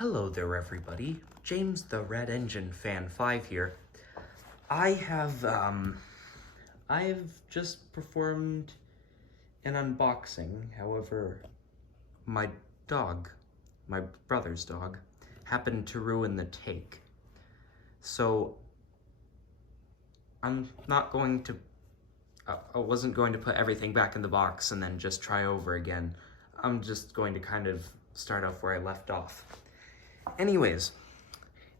Hello there, everybody. James the Red Engine Fan 5 here. I've just performed an unboxing. However, my brother's dog, happened to ruin the take. So I'm not going to, I wasn't going to put everything back in the box and then just try over again. I'm just going to kind of start off where I left off. Anyways,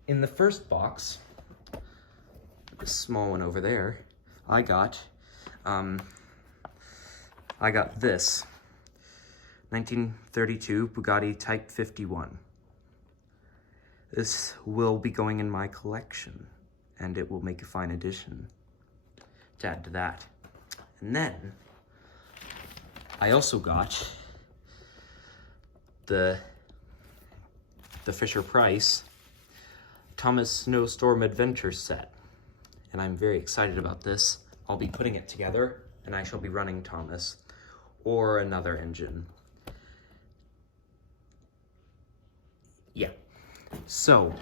in the first box, this small one over there, I got this 1932 Bugatti Type 51. This will be going in my collection, and it will make a fine addition to add to that. And then, I also got the Fisher-Price Thomas Snowstorm Adventure set. And I'm very excited about this. I'll be putting it together, and I shall be running Thomas or another engine. Yeah. So,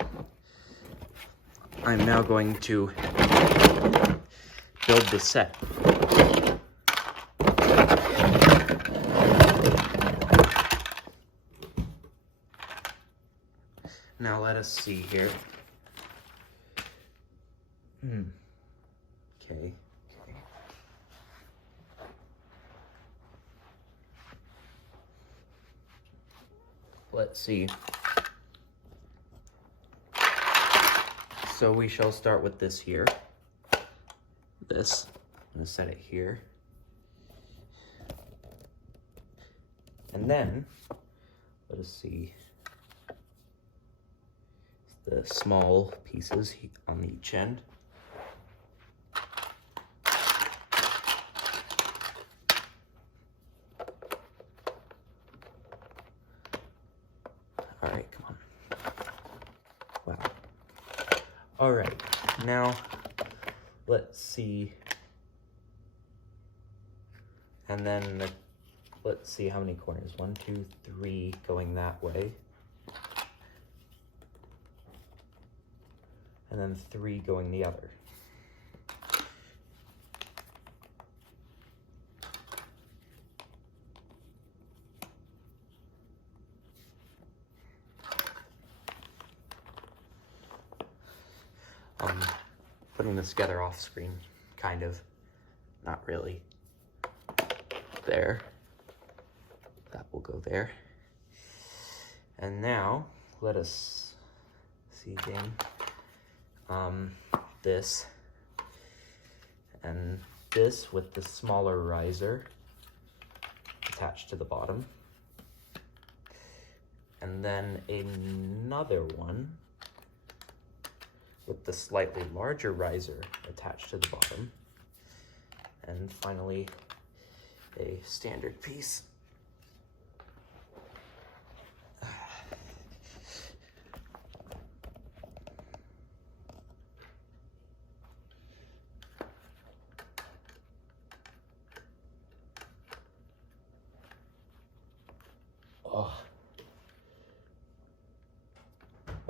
I'm now going to build the set. Now let us see here. Okay. Let's see. So we shall start with this here. This. I'm gonna set it here. And then, let us see. The small pieces on each end. All right, come on. Wow. All right, now let's see. And then let's see how many corners. 1, 2, 3 going that way. And then 3 going the other. Putting this together off screen, kind of. Not really. There. That will go there. And now, let us see again. This and this with the smaller riser attached to the bottom, and then another one with the slightly larger riser attached to the bottom, and finally a standard piece.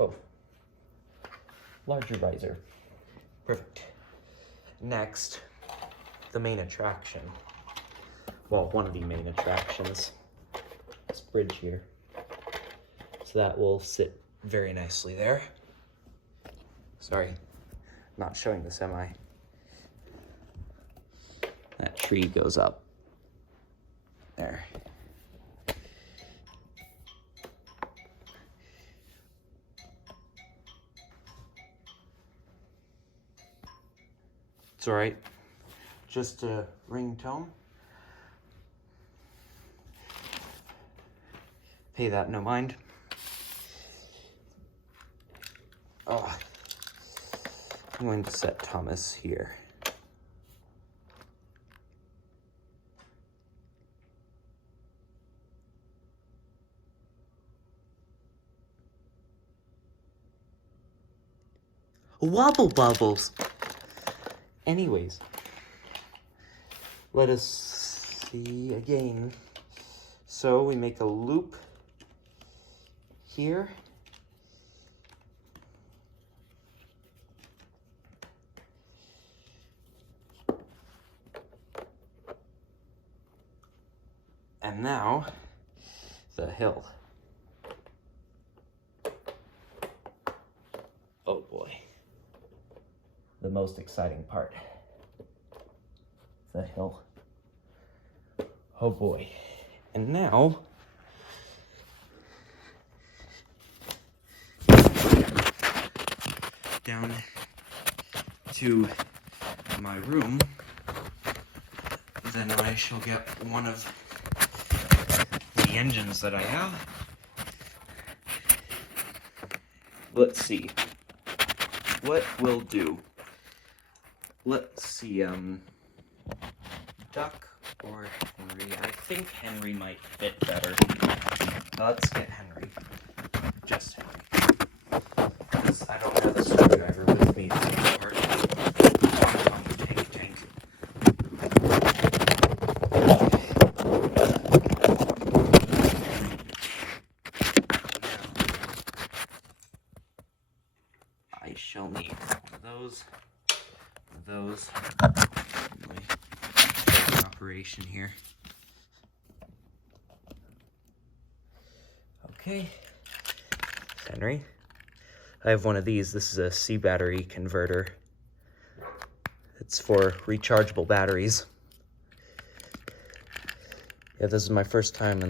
Oh, larger riser. Perfect. Next, the main attraction. Well, one of the main attractions. This bridge here. So that will sit very nicely there. Sorry, not showing the semi. That tree goes up. There. It's all right, just a ringtone. Pay that no mind. Oh, I'm going to set Thomas here. Wobble bubbles. Anyways, let us see again. So we make a loop here And now, the hill. Oh boy. The most exciting part. The hill. Oh boy. And now, down to my room, then I shall get one of the engines that I have. Let's see. What will do? Let's see, Duck or Henry? I think Henry might fit better. Let's get Henry. Just Henry. Because I don't have a screwdriver with me to take apart. Tank. I shall need those. Operation here. Okay, Henry. I have one of these. This is a C battery converter. It's for rechargeable batteries. Yeah, this is my first time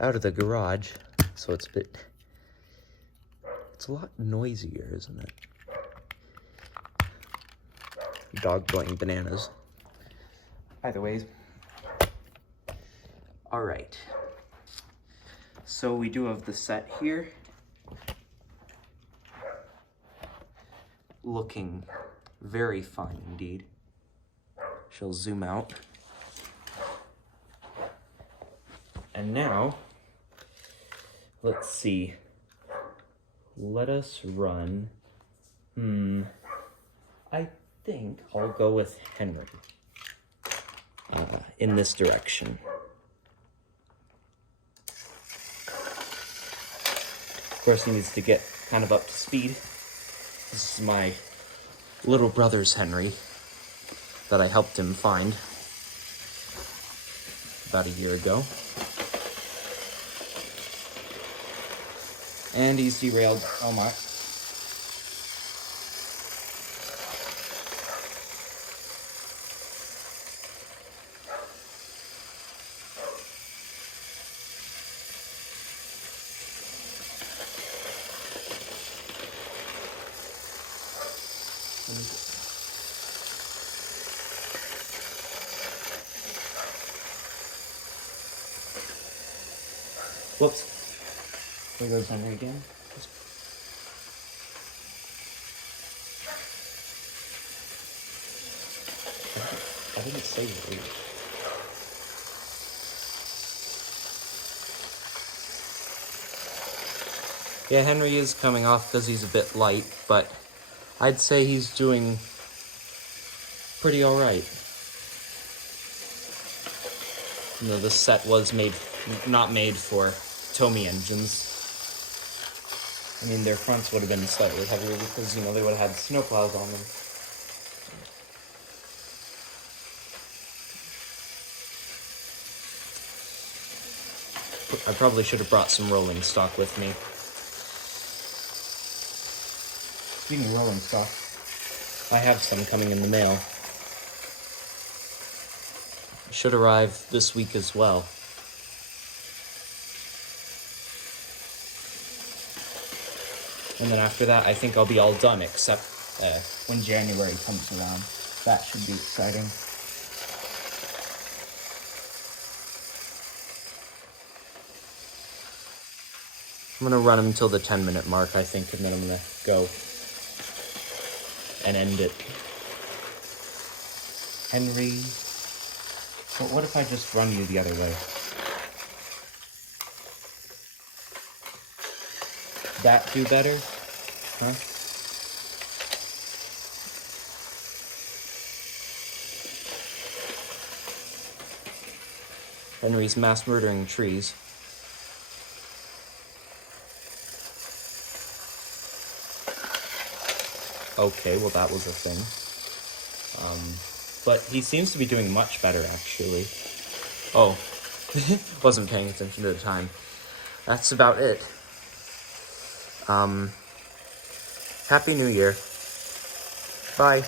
out of the garage, so it's a lot noisier, isn't it? Dog blowing bananas. Either ways. Alright. So we do have the set here. Looking very fine indeed. She'll zoom out. And now, let's see. Let us run. I think I'll go with Henry in this direction. Of course, he needs to get kind of up to speed. This is my little brother's Henry that I helped him find about a year ago. And he's derailed. Oh my. Whoops. There goes Henry again. I didn't say wait. Yeah, Henry is coming off because he's a bit light, but I'd say he's doing pretty alright. You know, this set was not made for Tomy engines. I mean, their fronts would have been slightly heavier because, you know, they would have had snowplows on them. I probably should have brought some rolling stock with me. Speaking of rolling stock, I have some coming in the mail. Should arrive this week as well. And then after that, I think I'll be all done, except when January comes around. That should be exciting. I'm going to run them until the 10-minute mark, I think, and then I'm going to go and end it. Henry, what if I just run you the other way? That do better? Huh? Henry's mass murdering trees. Okay, well that was a thing. But he seems to be doing much better, actually. Oh, Wasn't paying attention to the time. That's about it. Happy New Year. Bye.